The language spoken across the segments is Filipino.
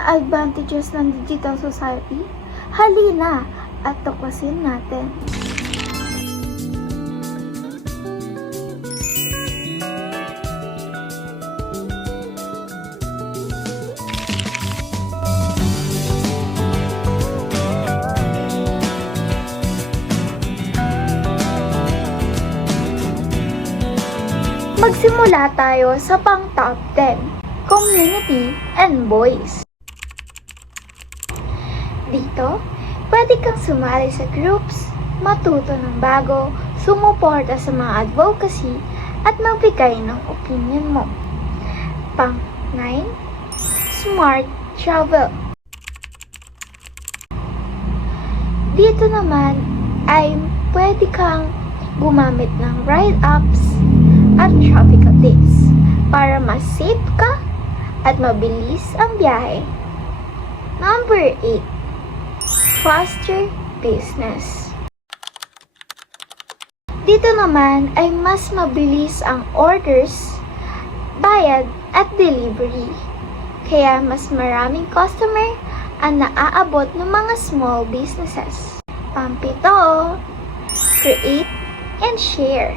na advantages ng digital society? Halina at tuklasin natin. Magsimula tayo sa pang top 10, community and voice. Dito, pwede kang sumali sa groups, matuto ng bago, sumuporta sa mga advocacy, at magbigay ng opinion mo. Pang 9, smart travel. Dito naman ay pwede kang gumamit ng ride apps at traffic updates para mas safe ka at mabilis ang biyahe. Number 8, faster business. Dito naman ay mas mabilis ang orders, bayad at delivery. Kaya mas maraming customer ang naaabot ng mga small businesses. Pang-7, create and share.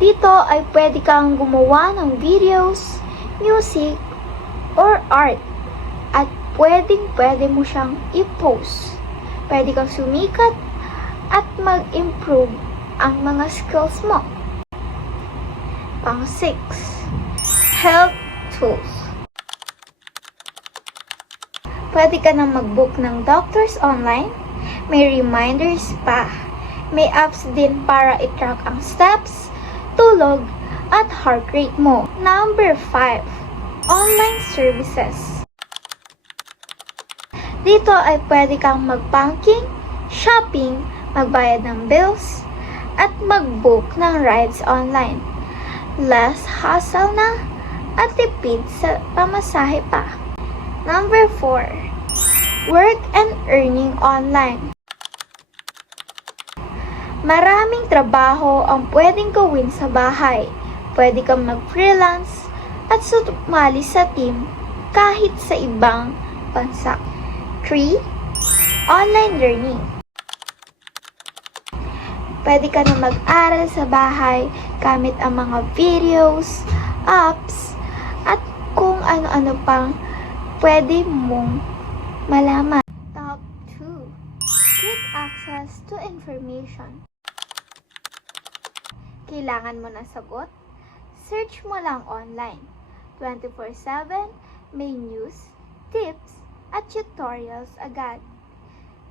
Dito ay pwede kang gumawa ng videos, music, or art at pwede mo siyang i-post. Pwede kang sumikat at mag-improve ang mga skills mo. Pang-6, health tools. Pwede ka na mag-book ng doctors online, may reminders pa. May apps din para i-track ang steps, tulog, at heart rate mo. Number 5, online services. Dito ay pwede kang mag-banking, shopping, magbayad ng bills, at mag-book ng rides online. Less hassle na at tipid sa pamasahe pa. Number 4, work and earning online. Maraming trabaho ang pwedeng gawin sa bahay. Pwede kang mag-freelance at sumali sa team kahit sa ibang bansa. 3, online learning. Pwede ka na mag-aral sa bahay gamit ang mga videos, apps, at kung ano-ano pang pwede mong malaman. Top 2, quick access to information. Kailangan mo ng sagot? Search mo lang online. 24/7, may news, tips, at tutorials agad.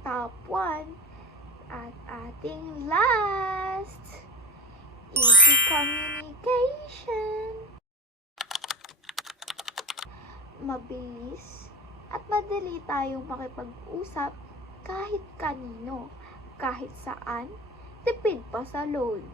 Top 1, at ating last, easy communication. Mabilis at madali tayong makipag-usap kahit kanino, kahit saan, tipid pa sa load.